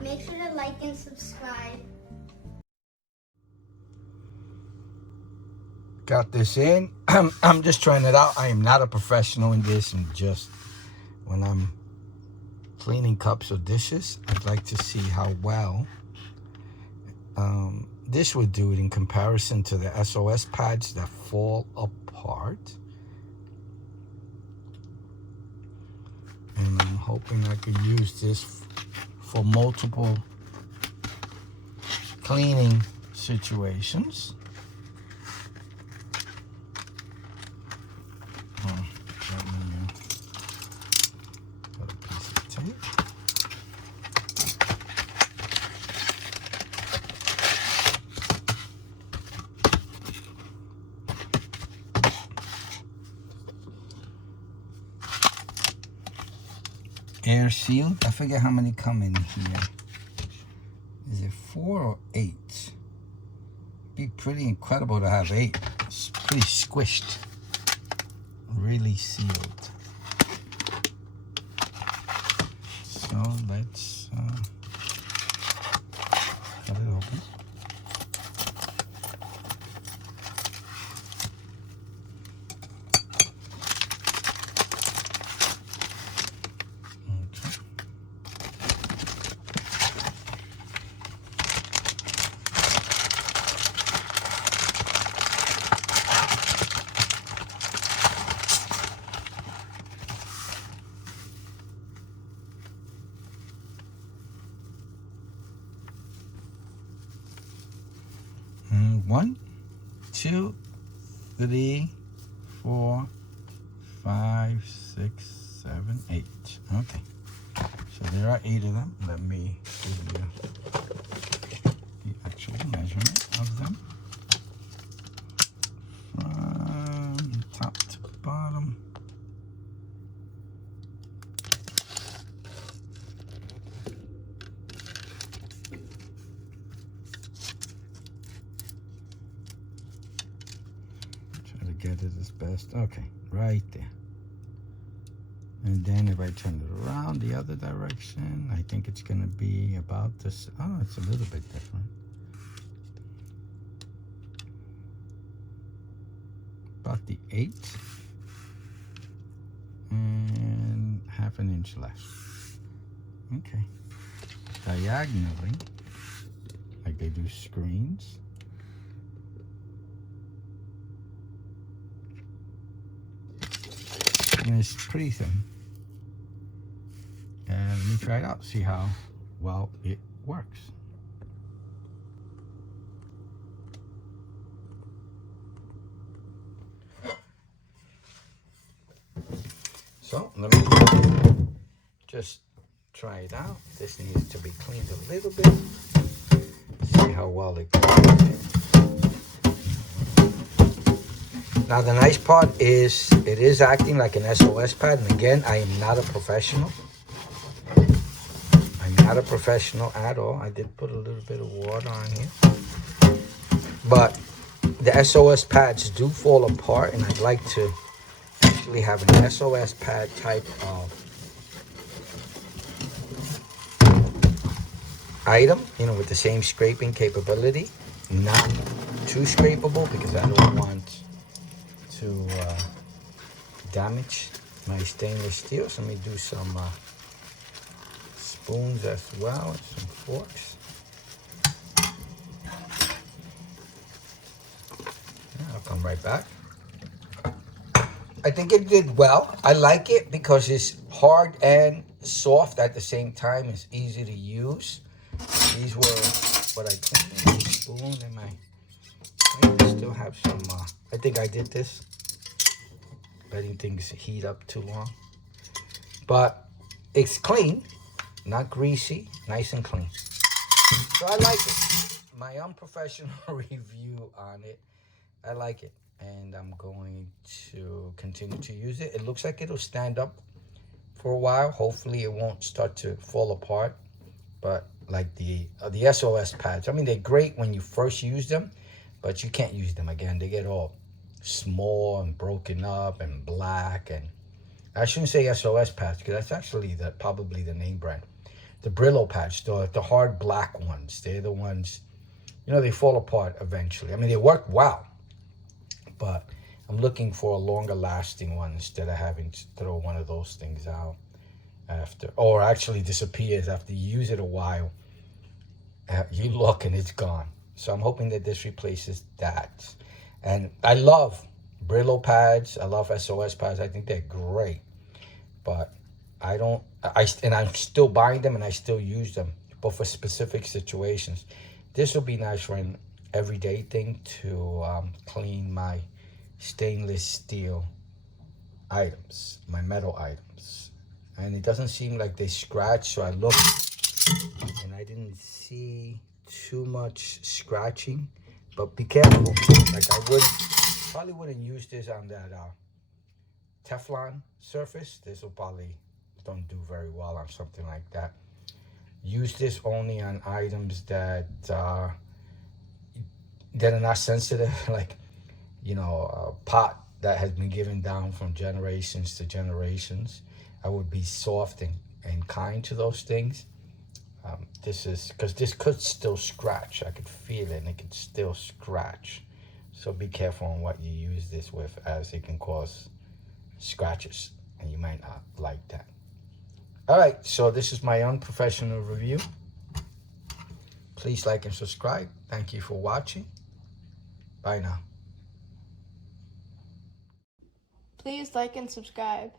Make sure to like and subscribe. Got this in. I'm just trying it out. I am not a professional in this, and just when I'm cleaning cups or dishes, I'd like to see how well this would do it in comparison to the SOS pads that fall apart. And I'm hoping I could use this for multiple cleaning situations. Let me put a piece of tape. Air sealed. I forget how many come in here. Is it 4 or 8? Be pretty incredible to have 8. It's pretty squished. Really sealed. So let's cut it open. One, 2, 3, 4, 5, 6, 7, 8. Okay. So there are 8 of them. Let me give you the actual measurement of them. From top to bottom. Get it as best. Okay, right there. And then if I turn it around the other direction, I think it's going to be about this. Oh, it's a little bit different. About the 8 and half an inch left. Okay. Diagonally, like they do screens. And it's pretty thin. And let me try it out, see how well it works. So let me just try it out. This needs to be cleaned a little bit. See how well it goes. Now the nice part is it is acting like an SOS pad, and again, I am not a professional. I'm not a professional at all. I did put a little bit of water on here. But the SOS pads do fall apart, and I'd like to actually have an SOS pad type of item, you know, with the same scraping capability. Not too scrapable because I don't want to damage my stainless steel. So let me do some spoons as well, and some forks. Yeah, I'll come right back. I think it did well. I like it because it's hard and soft at the same time. It's easy to use. These were what I cleaned. My spoon and I still have some. I think I did this. Letting things heat up too long. But it's clean, not greasy, nice and clean. So I like it. My unprofessional review on it, I like it. And I'm going to continue to use it. It looks like it'll stand up for a while. Hopefully it won't start to fall apart. But like the SOS pads, I mean, they're great when you first use them, but you can't use them again. They get all small and broken up and black. And I shouldn't say SOS pads because that's actually probably the name brand. the Brillo pads, the hard black ones. They're the ones, you know, they fall apart eventually. I mean, they work well, but I'm looking for a longer lasting one instead of having to throw one of those things out after, or actually disappears after you use it a while. You look and it's gone. So I'm hoping that this replaces that. And I love Brillo pads. I love SOS pads. I think they're great. But and I'm still buying them and I still use them, but for specific situations. This will be nice for an everyday thing to clean my stainless steel items, my metal items. And it doesn't seem like they scratch, so I looked and I didn't see too much scratching. But be careful. Like I probably wouldn't use this on that Teflon surface. This will probably don't do very well on something like that. Use this only on items that are not sensitive, like, you know, a pot that has been given down from generations to generations. I would be soft and kind to those things. This is because this could still scratch. I could feel it and it could still scratch. So be careful on what you use this with, as it can cause scratches and you might not like that. All right, so this is my unprofessional review. Please like and subscribe. Thank you for watching. Bye now. Please like and subscribe.